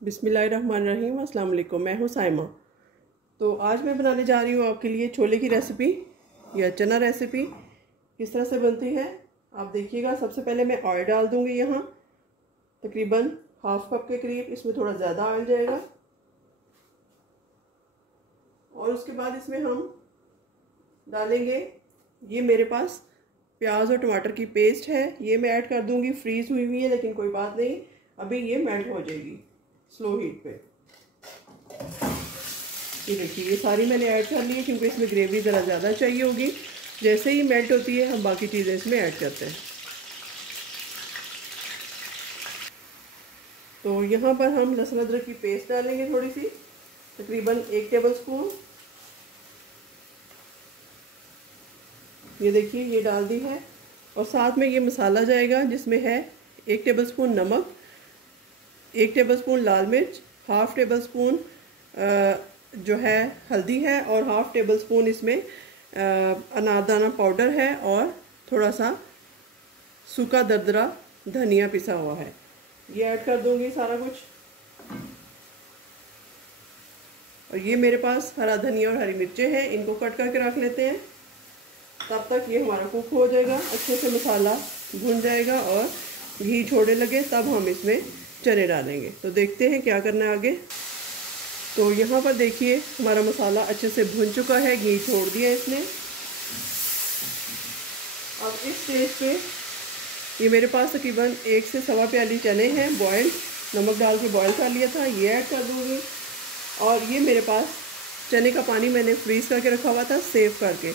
बिस्मिल्लाहिर्रहमानिर्रहीम। अस्सलाम वालेकुम। मैं हूँ साइमा। तो आज मैं बनाने जा रही हूँ आपके लिए छोले की रेसिपी या चना रेसिपी। किस तरह से बनती है आप देखिएगा। सबसे पहले मैं ऑयल डाल दूँगी यहाँ तकरीबन हाफ कप के करीब। इसमें थोड़ा ज़्यादा ऑयल जाएगा और उसके बाद इसमें हम डालेंगे ये मेरे पास प्याज और टमाटर की पेस्ट है। ये मैं ऐड कर दूँगी। फ्रीज़ हुई है लेकिन कोई बात नहीं, अभी ये मेल्ट हो जाएगी स्लो हीट पे। ये देखिए ये सारी मैंने ऐड कर ली है क्योंकि इसमें ग्रेवी ज़रा ज़्यादा चाहिए होगी। जैसे ही मेल्ट होती है हम बाकी चीज़ें इसमें ऐड करते हैं। तो यहाँ पर हम लहसुन अदरक की पेस्ट डालेंगे थोड़ी सी, तकरीबन 1 टेबल स्पून। ये देखिए ये डाल दी है और साथ में ये मसाला जाएगा जिसमें है 1 टेबल स्पून नमक, 1 टेबल स्पून लाल मिर्च, हाफ टेबल स्पून जो है हल्दी है और हाफ टेबल स्पून इसमें अनारदाना पाउडर है और थोड़ा सा सूखा दरदरा धनिया पिसा हुआ है। ये ऐड कर दूंगी सारा कुछ। और ये मेरे पास हरा धनिया और हरी मिर्चें हैं, इनको कट करके रख लेते हैं। तब तक ये हमारा कुक हो जाएगा, अच्छे से मसाला भुन जाएगा और घी छोड़ने लगे तब हम इसमें चने डालेंगे। तो देखते हैं क्या करना है आगे। तो यहाँ पर देखिए हमारा मसाला अच्छे से भुन चुका है, घी छोड़ दिया इसने। अब इस स्टेज पे ये मेरे पास तकरीबन 1 से सवा प्याली चने हैं बॉयल, नमक डाल के बॉयल कर लिया था, ये ऐड कर दूँगी। और ये मेरे पास चने का पानी मैंने फ्रीज़ करके रखा हुआ था सेव करके,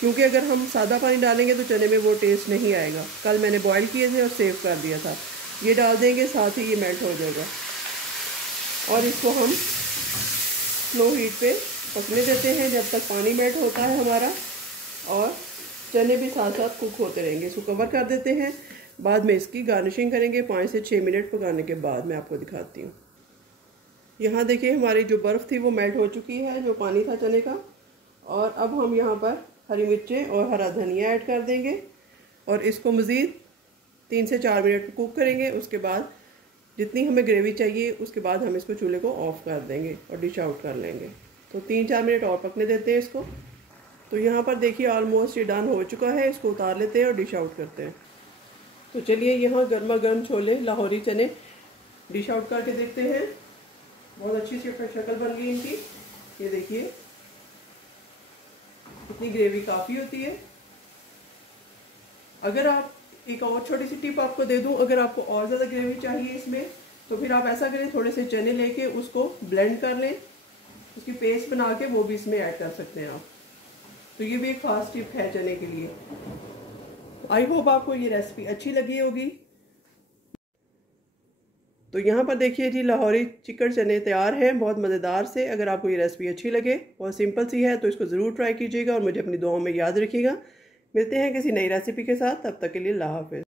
क्योंकि अगर हम सादा पानी डालेंगे तो चने में वो टेस्ट नहीं आएगा। कल मैंने बॉयल किए थे और सेव कर दिया था। ये डाल देंगे, साथ ही ये मेल्ट हो जाएगा और इसको हम स्लो हीट पे पकने देते हैं जब तक पानी मेल्ट होता है हमारा और चने भी साथ साथ कुक होते रहेंगे। इसको कवर कर देते हैं, बाद में इसकी गार्निशिंग करेंगे। 5 से 6 मिनट पकाने के बाद मैं आपको दिखाती हूँ। यहाँ देखिए हमारी जो बर्फ़ थी वो मेल्ट हो चुकी है, जो पानी था चने का। और अब हम यहाँ पर हरी मिर्चें और हरा धनिया ऐड कर देंगे और इसको मज़ीद 3 से 4 मिनट कुक करेंगे। उसके बाद जितनी हमें ग्रेवी चाहिए उसके बाद हम इसको चूल्हे को ऑफ़ कर देंगे और डिश आउट कर लेंगे। तो 3-4 मिनट और पकने देते हैं इसको। तो यहाँ पर देखिए ऑलमोस्ट ये डन हो चुका है। इसको उतार लेते हैं और डिश आउट करते हैं। तो चलिए यहाँ गर्मा गर्म छोले लाहौरी चने डिश आउट करके देखते हैं। बहुत अच्छी सी शक्ल बन गई इनकी। ये देखिए इतनी ग्रेवी काफ़ी होती है। अगर आप एक और छोटी सी टिप आपको दे दूं, अगर आपको और ज़्यादा ग्रेवी चाहिए इसमें तो फिर आप ऐसा करें, थोड़े से चने लेके उसको ब्लेंड कर लें, उसकी पेस्ट बना के वो भी इसमें ऐड कर सकते हैं आप। तो ये भी एक खास टिप है चने के लिए। आई होप आपको ये रेसिपी अच्छी लगी होगी। तो यहाँ पर देखिए जी लाहौरी चिकन चने तैयार हैं, बहुत मज़ेदार से। अगर आपको ये रेसिपी अच्छी लगे, बहुत सिंपल सी है, तो इसको ज़रूर ट्राई कीजिएगा और मुझे अपनी दुआओं में याद रखिएगा। मिलते हैं किसी नई रेसिपी के साथ, तब तक के लिए अल्लाह हाफ़िज़।